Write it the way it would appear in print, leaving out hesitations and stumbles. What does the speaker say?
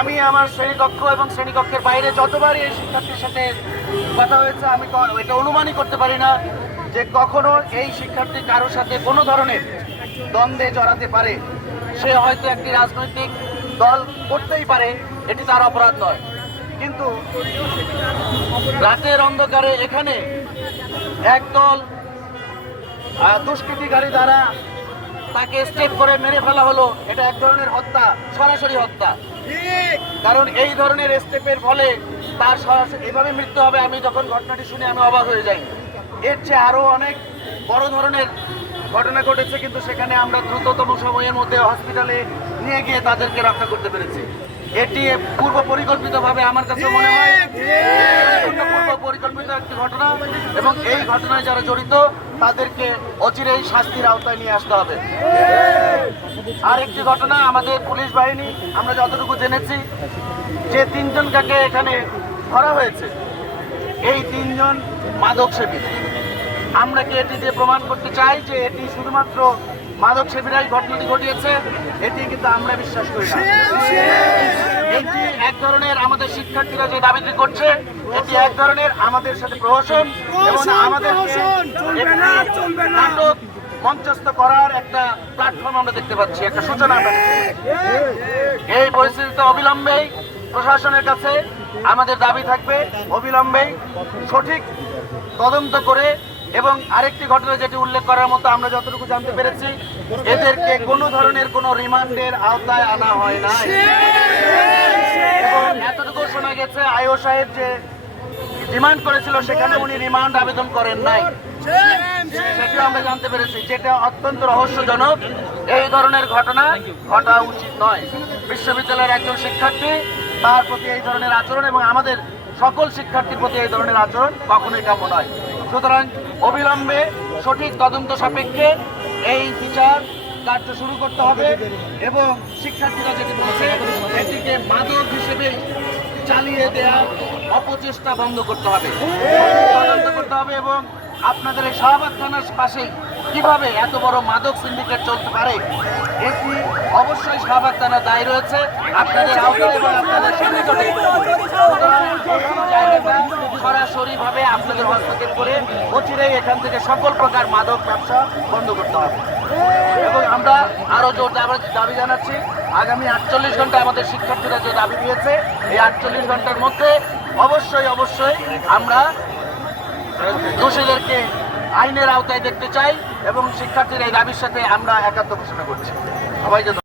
আমি আমার শ্রেণীকক্ষ এবং শ্রেণীকক্ষের বাইরে যতবারই এই শিক্ষার্থীর সাথে কথা হয়েছে, আমি এটা অনুমানই করতে পারি না যে কখনো এই শিক্ষার্থী কারোর সাথে কোনো ধরনের দ্বন্দ্বে জড়াতে পারে। সে হয়তো একটি রাজনৈতিক দল করতেই পারে, এটি তার অপরাধ নয়, কিন্তু রাতের অন্ধকারে এখানে একদল দুষ্কৃতিকারী দ্বারা তাকে স্টেপ করে মেরে ফেলা হলো। এটা এক ধরনের হত্যা, সরাসরি হত্যা। কারণ এই ধরনের স্টেপের ফলে তার সরাসরি এভাবে মৃত্যু হবে, আমি যখন ঘটনাটি শুনে আমি অবাক হয়ে যাই। এর চেয়ে আরও অনেক বড় ধরনের ঘটনা ঘটেছে, কিন্তু সেখানে আমরা দ্রুততম সময়ের মধ্যে হসপিটালে নিয়ে গিয়ে তাদেরকে রক্ষা করতে পেরেছি। এটি পূর্ব পরিকল্পিতভাবে আমার কাছে মনে হয় পূর্ব পরিকল্পিত একটি ঘটনা, এবং এই ঘটনায় যারা জড়িত তাদেরকে অচিরেই শাস্তির আওতায় নিয়ে আসতে হবে। আরেকটি ঘটনা, আমাদের পুলিশ বাহিনী, আমরা যতটুকু জেনেছি যে 3 জনকে এখানে ধরা হয়েছে, এই 3 জন মাদক সেবী। আমরা কি এটি দিয়ে প্রমাণ করতে চাই যে এটি শুধুমাত্র মাদক সেবীরাই ঘটনাটি ঘটিয়েছে? এটি কিন্তু আমরা বিশ্বাস করি না। এটি এক ধরনের আমাদের শিক্ষার্থীরা যে দাবিটি করছে, এটি এক ধরনের আমাদের সাথে প্রহসন এবং আমাদের নাটক মঞ্চস্থ করার একটা প্ল্যাটফর্ম আমরা দেখতে পাচ্ছি, একটা সূচনা। এই পরিস্থিতিতে অবিলম্বেই প্রশাসনের কাছে আমাদের দাবি থাকবে, অবিলম্বেই সঠিক তদন্ত করে, এবং আরেকটি ঘটনা যেটি উল্লেখ করার মতো আমরা যতটুকু জানতে পেরেছি, এদেরকে কোনো ধরনের কোনো রিমান্ডের আওতায় আনা হয় না। এবং এতটুকু শোনা গেছে আইও সাহেব যে রিমান্ড করেছিল সেখানে উনি রিমান্ড আবেদন করেন নাই, সেটিও আমরা জানতে পেরেছি, যেটা অত্যন্ত রহস্যজনক। এই ধরনের ঘটনা ঘটা উচিত নয়। বিশ্ববিদ্যালয়ের একজন শিক্ষার্থী, তার প্রতি এই ধরনের আচরণ এবং আমাদের সকল শিক্ষার্থীর প্রতি এই ধরনের আচরণ কখনোই কাম্য নয়। সুতরাং অবিলম্বে সঠিক তদন্ত সাপেক্ষে এই বিচার কার্য শুরু করতে হবে, এবং শিক্ষার্থীরা যেটি বলছে এটিকে মাদক হিসেবে চালিয়ে দেওয়ার অপচেষ্টা বন্ধ করতে হবে, তদন্ত করতে হবে। এবং আপনাদের এই শাহবাগ থানার পাশেই কিভাবে এত বড় মাদক সিন্ডিকেট চলতে পারে, এটি অবশ্যই শাহবাগ থানার দায় রয়েছে আপনাদের আওতায় এবং আপনাদের নিকটে। সরাসরি ভাবে আপনাদের হস্তক্ষেপ করে অচিরেই এখান থেকে সকল প্রকার মাদক ব্যবসা বন্ধ করতে হবে। এবং আমরা আরো জোর দাবি জানাচ্ছি, আগামী 48 ঘন্টা আমাদের শিক্ষার্থীরা যে দাবি দিয়েছে, এই 48 ঘন্টার মধ্যে অবশ্যই আমরা দোষীদেরকে আইনের আওতায় দেখতে চাই, এবং শিক্ষার্থীর এই দাবির সাথে আমরা একাত্ম ঘোষণা করছি। সবাইকে